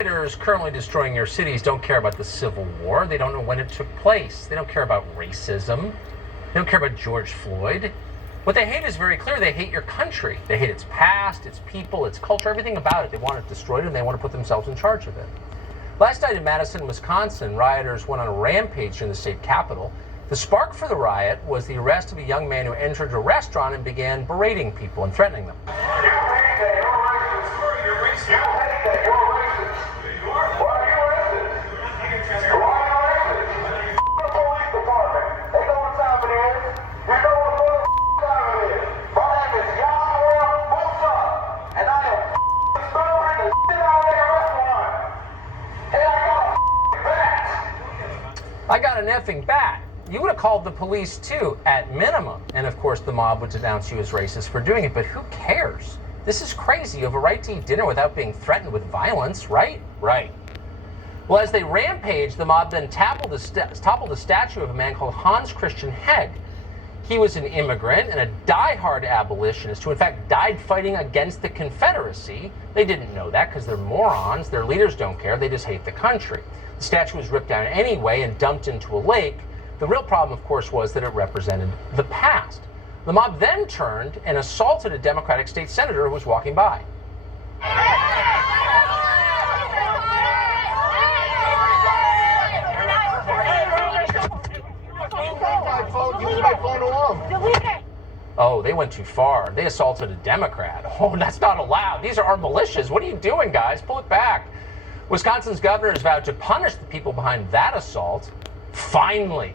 Rioters currently destroying your cities don't care about the Civil War. They don't know when it took place. They don't care about racism. They don't care about George Floyd. What they hate is very clear. They hate your country. They hate its past, its people, its culture, everything about it. They want it destroyed, and they want to put themselves in charge of it. Last night in Madison, Wisconsin, rioters went on a rampage in the state capitol. The spark for the riot was the arrest of a young man who entered a restaurant and began berating people and threatening them. I got an effing bat. You would have called the police too, at minimum. And of course, the mob would denounce you as racist for doing it, but who cares? This is crazy. You have a right to eat dinner without being threatened with violence, right? Right. Well, as they rampaged, the mob then toppled the statue of a man called Hans Christian Heg. He was an immigrant and a die-hard abolitionist who in fact died fighting against the Confederacy. They didn't know that because they're morons. Their leaders don't care. They just hate the country. The statue was ripped down anyway and dumped into a lake. The real problem, of course, was that it represented the past. The mob then turned and assaulted a Democratic state senator who was walking by. Oh, they went too far. They assaulted a Democrat. Oh, that's not allowed. These are our militias. What are you doing, guys? Pull it back. Wisconsin's governor has vowed to punish the people behind that assault. Finally.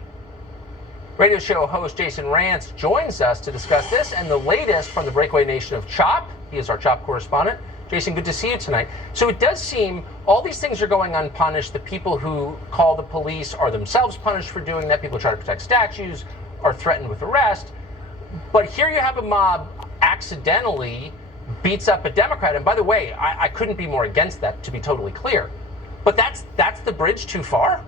Radio show host Jason Rantz joins us to discuss this and the latest from the breakaway nation of CHOP. He is our CHOP correspondent. Jason, good to see you tonight. So it does seem all these things are going unpunished. The people who call the police are themselves punished for doing that. People who try to protect statues are threatened with arrest. But here you have a mob accidentally beats up a Democrat. And by the way, I couldn't be more against that, to be totally clear. But that's the bridge too far?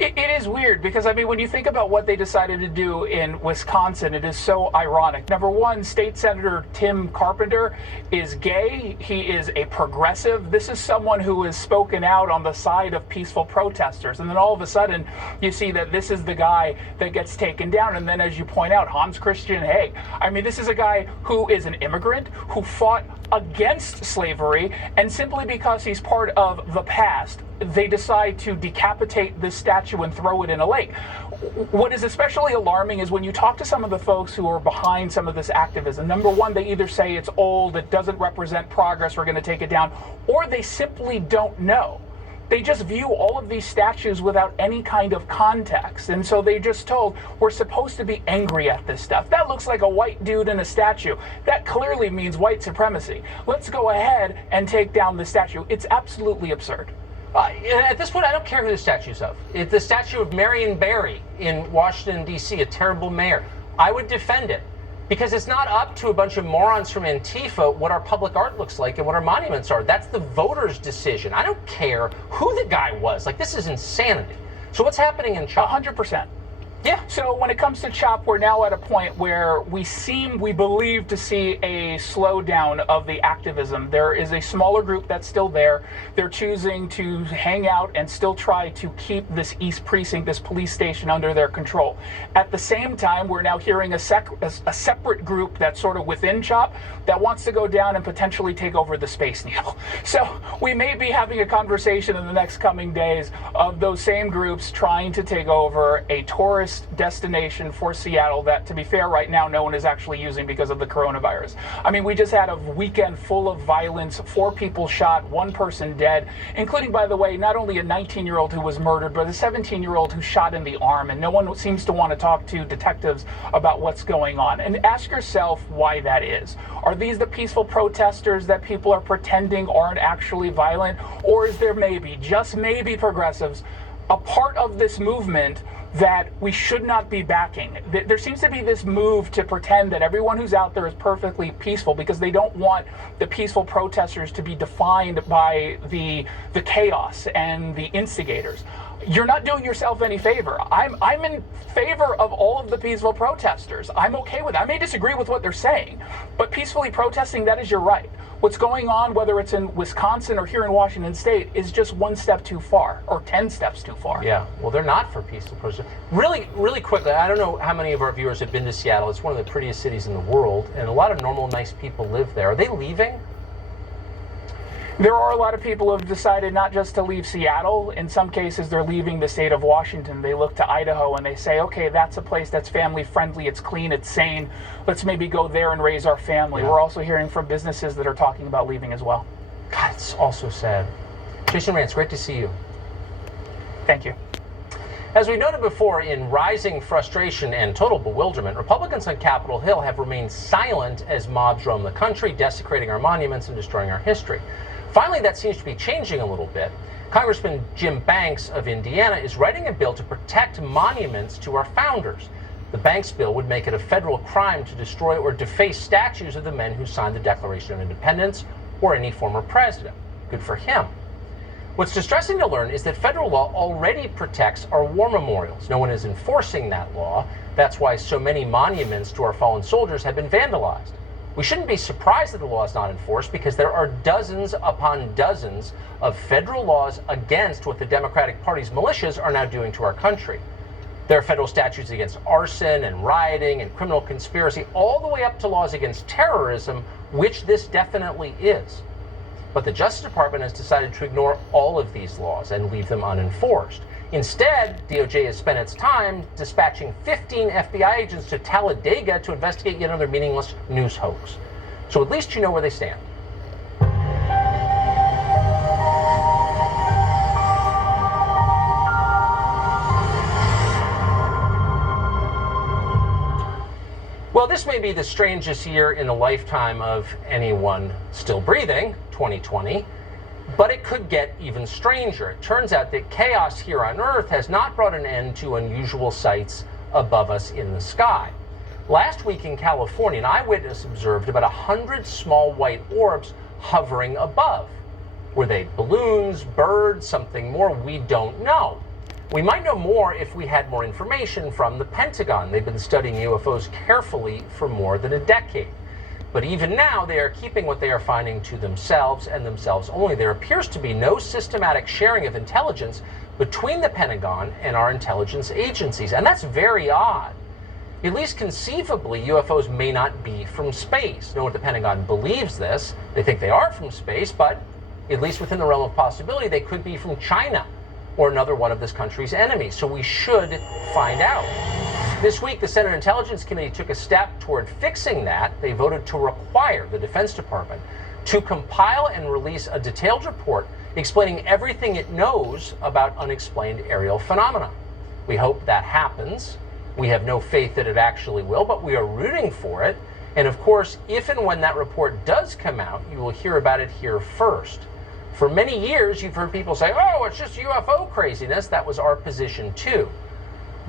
It is weird because, I mean, when you think about what they decided to do in Wisconsin, it is so ironic. Number one, State Senator Tim Carpenter is gay. He is a progressive. This is someone who has spoken out on the side of peaceful protesters. And then all of a sudden, you see that this is the guy that gets taken down. And then, as you point out, Hans Christian Heg. I mean, this is a guy who is an immigrant, who fought against slavery, and simply because he's part of the past, they decide to decapitate this statue and throw it in a lake. What is especially alarming is when you talk to some of the folks who are behind some of this activism. Number one, they either say it's old, it doesn't represent progress, we're going to take it down, or they simply don't know. They just view all of these statues without any kind of context. And so they just told, we're supposed to be angry at this stuff. That looks like a white dude in a statue. That clearly means white supremacy. Let's go ahead and take down the statue. It's absolutely absurd. At this point, I don't care who the statue's of. It's the statue of Marion Barry in Washington, D.C., a terrible mayor. I would defend it because it's not up to a bunch of morons from Antifa what our public art looks like and what our monuments are. That's the voters' decision. I don't care who the guy was. Like, this is insanity. So what's happening in CHOP? 100%. Yeah. So when it comes to CHOP, we're now at a point where we believe to see a slowdown of the activism. There is a smaller group that's still there. They're choosing to hang out and still try to keep this East Precinct, this police station, under their control. At the same time, we're now hearing a separate group that's sort of within CHOP that wants to go down and potentially take over the Space Needle. So we may be having a conversation in the next coming days of those same groups trying to take over a tourist destination for Seattle that, to be fair, right now no one is actually using because of the coronavirus. I mean, we just had a weekend full of violence, 4 people shot, 1 person dead, including, by the way, not only a 19-year-old who was murdered, but a 17-year-old who shot in the arm, and no one seems to want to talk to detectives about what's going on. And ask yourself why that is. Are these the peaceful protesters that people are pretending aren't actually violent? Or is there maybe, just maybe, progressives, a part of this movement that we should not be backing. There seems to be this move to pretend that everyone who's out there is perfectly peaceful because they don't want the peaceful protesters to be defined by the chaos and the instigators. You're not doing yourself any favor. I'm in favor of all of the peaceful protesters. I'm okay with it. I may disagree with what they're saying, but peacefully protesting, that is your right. What's going on, whether it's in Wisconsin or here in Washington State, is just one step too far, or 10 steps too far. Yeah, well, they're not for peaceful protest. Really quickly, I don't know how many of our viewers have been to Seattle. It's one of the prettiest cities in the world, and a lot of normal, nice people live there. Are they leaving? There are a lot of people who have decided not just to leave Seattle. In some cases, they're leaving the state of Washington. They look to Idaho and they say, okay, that's a place that's family friendly, it's clean, it's sane. Let's maybe go there and raise our family. Yeah. We're also hearing from businesses that are talking about leaving as well. God, it's all so sad. Jason Rance, great to see you. Thank you. As we noted before, in rising frustration and total bewilderment, Republicans on Capitol Hill have remained silent as mobs roam the country, desecrating our monuments and destroying our history. Finally, that seems to be changing a little bit. Congressman Jim Banks of Indiana is writing a bill to protect monuments to our founders. The Banks bill would make it a federal crime to destroy or deface statues of the men who signed the Declaration of Independence or any former president. Good for him. What's distressing to learn is that federal law already protects our war memorials. No one is enforcing that law. That's why so many monuments to our fallen soldiers have been vandalized. We shouldn't be surprised that the law is not enforced because there are dozens upon dozens of federal laws against what the Democratic Party's militias are now doing to our country. There are federal statutes against arson and rioting and criminal conspiracy, all the way up to laws against terrorism, which this definitely is. But the Justice Department has decided to ignore all of these laws and leave them unenforced. Instead, DOJ has spent its time dispatching 15 FBI agents to Talladega to investigate yet another meaningless news hoax. So at least you know where they stand. Well, this may be the strangest year in the lifetime of anyone still breathing, 2020. But it could get even stranger. It turns out that chaos here on Earth has not brought an end to unusual sights above us in the sky. Last week in California, an eyewitness observed about 100 small white orbs hovering above. Were they balloons, birds, something more? We don't know. We might know more if we had more information from the Pentagon. They've been studying UFOs carefully for more than a decade. But even now, they are keeping what they are finding to themselves and themselves only. There appears to be no systematic sharing of intelligence between the Pentagon and our intelligence agencies. And that's very odd. At least conceivably, UFOs may not be from space. No one at the Pentagon believes this. They think they are from space, but at least within the realm of possibility, they could be from China or another one of this country's enemies. So we should find out. This week, the Senate Intelligence Committee took a step toward fixing that. They voted to require the Defense Department to compile and release a detailed report explaining everything it knows about unexplained aerial phenomena. We hope that happens. We have no faith that it actually will, but we are rooting for it. And of course, if and when that report does come out, you will hear about it here first. For many years, you've heard people say, oh, it's just UFO craziness. That was our position too.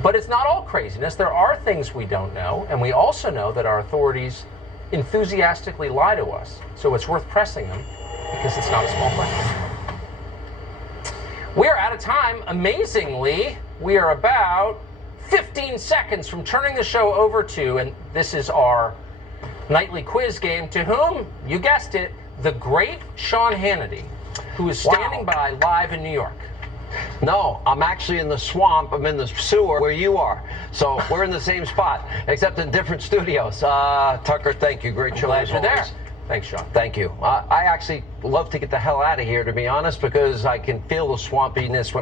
But it's not all craziness. There are things we don't know, and we also know that our authorities enthusiastically lie to us. So it's worth pressing them because it's not a small question. We're out of time. Amazingly, we are about 15 seconds from turning the show over to, and this is our nightly quiz game, to whom? You guessed it, the great Sean Hannity, who is standing by live in New York. No, I'm actually in the swamp. I'm in the sewer where you are. So we're in the same spot, except in different studios. Tucker, thank you. Great show. Glad you're there. Thanks, Sean. Thank you. I actually love to get the hell out of here, to be honest, because I can feel the swampiness when